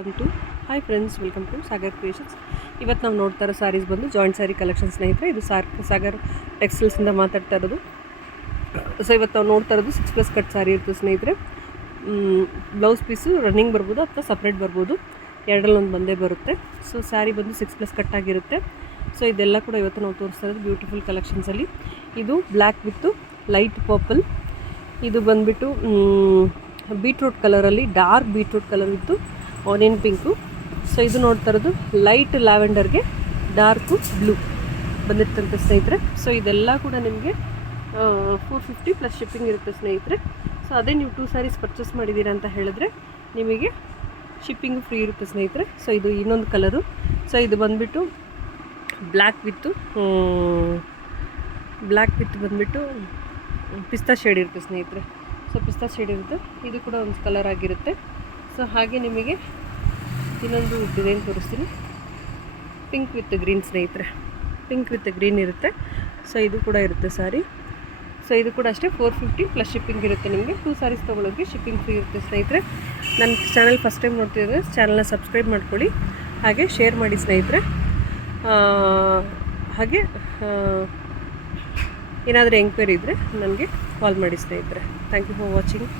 Welcome to hi friends, welcome to Sagar Creations. ಇವತ್ತು ನಾವು ನೋಡ್ತಾ ಇರೋ ಸ್ಯಾರೀಸ್ ಬಂದು ಜಾಯಿಂಟ್ ಸ್ಯಾರಿ ಕಲೆಕ್ಷನ್ ಸ್ನೇಹಿತರೆ. ಇದು ಸಾಗರ್ ಟೆಕ್ಸ್ಟೈಲ್ಸಿಂದ ಮಾತಾಡ್ತಾ ಇರೋದು. ಸೊ ಇವತ್ತು ನಾವು ನೋಡ್ತಾ ಇರೋದು 6+ ಕಟ್ ಸ್ಯಾರಿ ಇರ್ತದೆ ಸ್ನೇಹಿತರೆ. ಬ್ಲೌಸ್ ಪೀಸು ರನ್ನಿಂಗ್ ಬರ್ಬೋದು ಅಥವಾ ಸಪ್ರೇಟ್ ಬರ್ಬೋದು, ಎರಡರಲ್ಲೊಂದು ಬಂದೇ ಬರುತ್ತೆ. ಸೊ ಸ್ಯಾರಿ ಬಂದು 6+ ಕಟ್ ಆಗಿರುತ್ತೆ. ಸೊ ಇದೆಲ್ಲ ಕೂಡ ಇವತ್ತು ನಾವು ತೋರಿಸ್ತಾ ಇರೋದು ಬ್ಯೂಟಿಫುಲ್ ಕಲೆಕ್ಷನ್ಸಲ್ಲಿ. ಇದು ಬ್ಲ್ಯಾಕ್ ವಿತ್ತು ಲೈಟ್ ಪರ್ಪಲ್, ಇದು ಬಂದುಬಿಟ್ಟು ಬೀಟ್ರೂಟ್ ಕಲರಲ್ಲಿ, ಡಾರ್ಕ್ ಬೀಟ್ರೂಟ್ ಕಲರ್ ಇತ್ತು ಆನಿಯನ್ ಪಿಂಕು. ಸೊ ಇದು ನೋಡ್ತಾ ಇರೋದು ಲೈಟ್ ಲ್ಯಾವೆಂಡರ್ಗೆ ಡಾರ್ಕು ಬ್ಲೂ ಬಂದಿರ್ತಂತೆ ಸ್ನೇಹಿತರೆ. ಸೊ ಇದೆಲ್ಲ ಕೂಡ ನಿಮಗೆ 450 ಪ್ಲಸ್ ಶಿಪ್ಪಿಂಗ್ ಇರುತ್ತೆ ಸ್ನೇಹಿತರೆ. ಸೊ ಅದೇ ನೀವು 2 ಸ್ಯಾರೀಸ್ ಪರ್ಚೇಸ್ ಮಾಡಿದ್ದೀರಾ ಅಂತ ಹೇಳಿದ್ರೆ ನಿಮಗೆ ಶಿಪ್ಪಿಂಗು ಫ್ರೀ ಇರುತ್ತೆ ಸ್ನೇಹಿತರೆ. ಸೊ ಇದು ಇನ್ನೊಂದು ಕಲರು. ಸೊ ಇದು ಬಂದುಬಿಟ್ಟು ಬ್ಲ್ಯಾಕ್ ವಿತ್ತು ಬಂದುಬಿಟ್ಟು ಪಿಸ್ತಾ ಶೇಡ್ ಇರುತ್ತೆ ಸ್ನೇಹಿತರೆ. ಸೊ ಪಿಸ್ತಾ ಶೇಡ್ ಇರುತ್ತೆ, ಇದು ಕೂಡ ಒಂದು ಕಲರ್ ಆಗಿರುತ್ತೆ. ಸೊ ಹಾಗೆ ನಿಮಗೆ ಇನ್ನೊಂದು ಡಿಸೈನ್ ತೋರಿಸ್ತೀನಿ, ಪಿಂಕ್ ವಿತ್ ಗ್ರೀನ್ ಸ್ನೇಹಿತರೆ. ಪಿಂಕ್ ವಿತ್ ಗ್ರೀನ್ ಇರುತ್ತೆ. ಸೊ ಇದು ಕೂಡ ಇರುತ್ತೆ ಸ್ಯಾರಿ. ಸೊ ಇದು ಕೂಡ ಅಷ್ಟೇ 450 ಪ್ಲಸ್ ಶಿಪ್ಪಿಂಗ್ ಇರುತ್ತೆ. ನಿಮಗೆ 2 ಸ್ಯಾರೀಸ್ ತೊಗೊಳೋಕ್ಕೆ ಶಿಪ್ಪಿಂಗ್ ಫ್ರೀ ಇರುತ್ತೆ ಸ್ನೇಹಿತರೆ. ನನ್ನ ಚಾನಲ್ ಫಸ್ಟ್ ಟೈಮ್ ನೋಡ್ತಿದ್ರೆ ಚಾನಲ್ನ ಸಬ್ಸ್ಕ್ರೈಬ್ ಮಾಡ್ಕೊಳ್ಳಿ, ಹಾಗೆ ಶೇರ್ ಮಾಡಿ ಸ್ನೇಹಿತರೆ. ಹಾಗೆ ಏನಾದರೂ ಎಂಕ್ವೈರಿ ಇದ್ದರೆ ನನಗೆ ಕಾಲ್ ಮಾಡಿ ಸ್ನೇಹಿತರೆ. Thank you for watching.